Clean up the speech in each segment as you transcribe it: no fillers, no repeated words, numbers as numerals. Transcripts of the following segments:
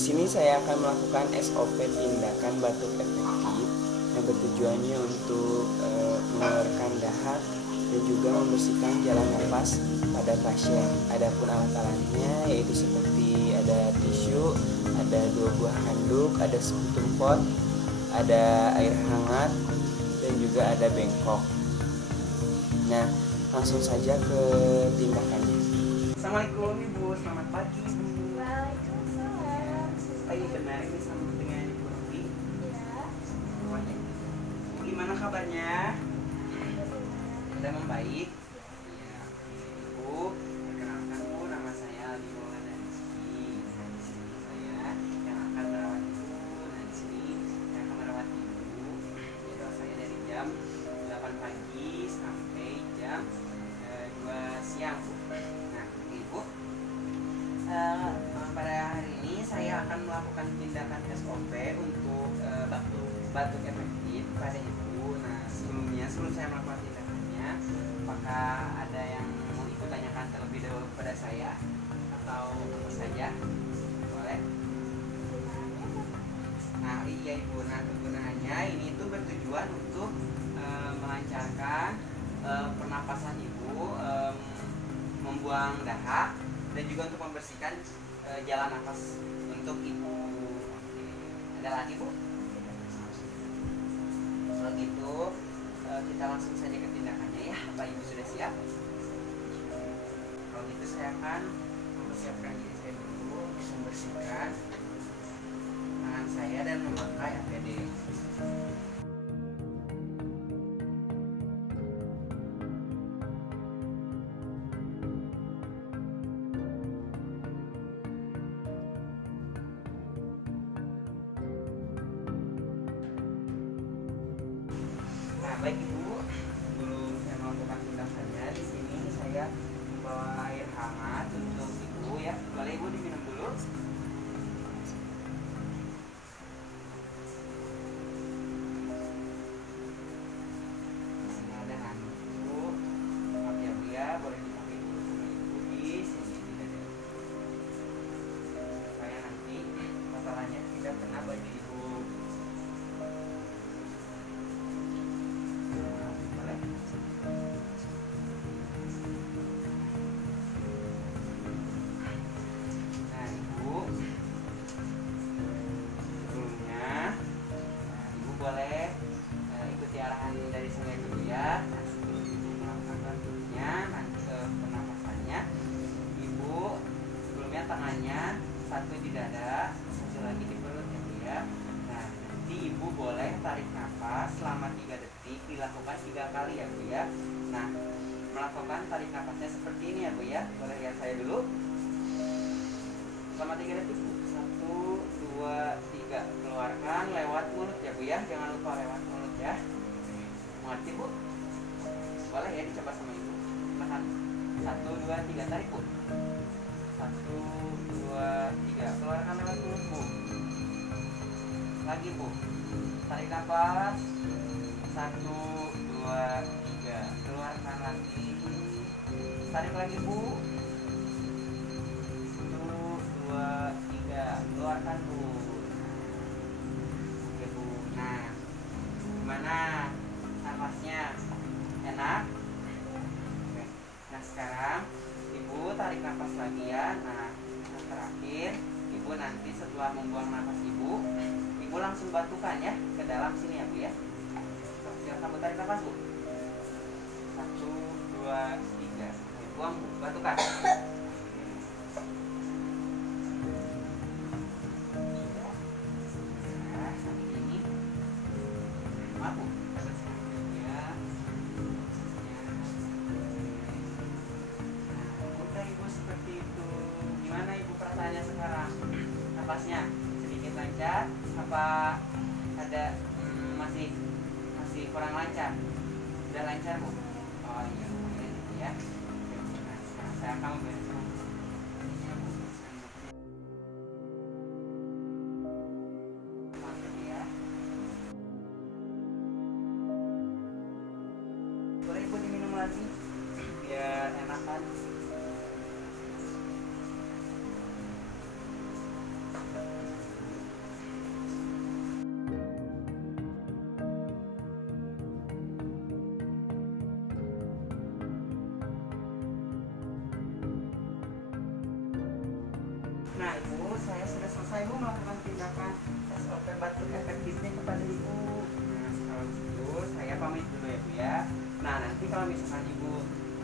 sini saya akan melakukan SOP tindakan batuk efektif yang bertujuannya untuk mengeluarkan dahak dan juga membersihkan jalan nafas pada pasien. Adapun alat-alatnya yaitu seperti ada tisu, ada 2 buah handuk, ada seputum pot, ada air hangat, dan juga ada bengkok. Nah, langsung saja ke tindakannya. Assalamualaikum Ibu, selamat pagi Ibu. Waalaikumsalam. Iya benar, ini sama dengan Ibu Rofi. Ya. Oh, ya. Ibu gimana kabarnya? Sudah membaik? Ya. Ibu, perkenalkan Bu, nama saya Aldi Maulana Rizky. Nah, di sini saya yang akan merawat Ibu. Nah, di sini saya akan merawat Ibu. Jadwal saya dari jam 8 pagi sampai jam 2 siang, Bu. Nah, Ibu, pada hari ini saya akan melakukan tindakan SOP untuk batuk efektif pada Ibu. Nah, sebelum saya melakukan tindakannya, apakah ada yang mau Ibu tanyakan terlebih dahulu kepada saya atau apa saja? Boleh? Nah, iya Ibu. Nah, kegunaannya ini itu bertujuan untuk melancarkan pernapasan Ibu, membuang dahak, dan juga untuk membersihkan jalan nafas untuk Ibu. Oke. Ada lagi Bu? Kalau gitu kita langsung saja ke tindakannya ya. Apa Ibu sudah siap? Kalau gitu saya akan mempersiapkan diri saya dulu, membersihkan tangan saya dan memakai APD. Nah, baik Ibu, sebelum saya melakukan tindakannya, di sini saya membawa air hangat untuk Ibu ya. Boleh Ibu diminum dulu? Di sini ada handuk Ibu. Maaf ya Bu ya, boleh dipakai dulu sama Ibu di sini tidak ada. Supaya nanti masalahnya tidak kena baju Ibu. Boleh? Nah Ibu, sebelumnya Ibu boleh ikuti arahan dari saya dulu ya. Nah, sebelum Ibu melakukan batuknya, nanti pernapasannya, Ibu sebelumnya tangannya satu di dada, satu lagi di perut ya Bu ya. Nah, nanti Ibu boleh tarik nafas selama 3 detik, dilakukan 3 kali ya Bu ya. Nah, melakukan tarik nafasnya seperti ini ya Bu ya. Boleh lihat saya dulu. Selama 3 detik Bu. 1, 2, 3. Keluarkan lewat mulut ya Bu ya. Jangan lupa lewat mulut ya. Mengerti Bu? Boleh ya dicoba sama Ibu. Tahan. 1, 2, 3. Tarik Bu. 1, 2, 3. Keluarkan lewat mulut Bu. Lagi Bu. Tarik nafas. 1, 2, 3. Keluarkan lagi. Tarik lagi Bu. 2, 3. Keluarkan Bu. Oke Bu. Nah, gimana nafasnya? Enak? Oke. Nah sekarang Ibu tarik nafas lagi ya. Nah, yang terakhir Ibu nanti setelah membuang nafas Ibu langsung batukan ya ke dalam sini ya Bu ya. Silakan Bu, tarik nafas Bu. 1, 2, 3. Buang Bu, batukan. Nah, saat ini maaf Bu, ya. Nah, udah Ibu seperti itu. Gimana Ibu perasaannya sekarang? Napasnya sedikit lancar? Apa ada masih kurang lancar? Sudah lancar Bu? Oh iya, boleh gitu ya. Nah, sekarang saya akan membereskan ini Bu. Ya. Boleh Ibu diminum lagi biar enakan. saya sudah selesai Bu melakukan tindakan SOP batuk efektifnya kepada Ibu. Nah, kalau gitu saya pamit dulu ya Bu ya. Nah, nanti kalau misalkan Ibu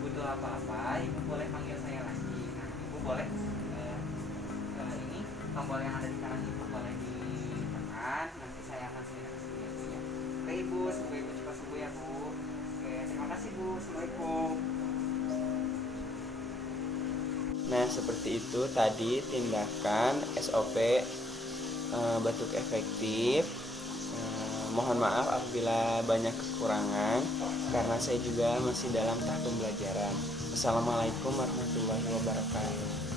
butuh apa-apa, Ibu boleh panggil saya lagi. Nah, Ibu boleh ini tombol yang ada di kanan Ibu boleh ditekan. Nanti saya akan share ke sini ya Bu ya. Oke Ibu, semoga Ibu cepat sembuh ya Bu. Oke, terima kasih Bu. Assalamualaikum. Nah, seperti itu tadi tindakan SOP batuk efektif. Mohon maaf apabila banyak kekurangan karena saya juga masih dalam tahap pembelajaran. Assalamualaikum warahmatullahi wabarakatuh.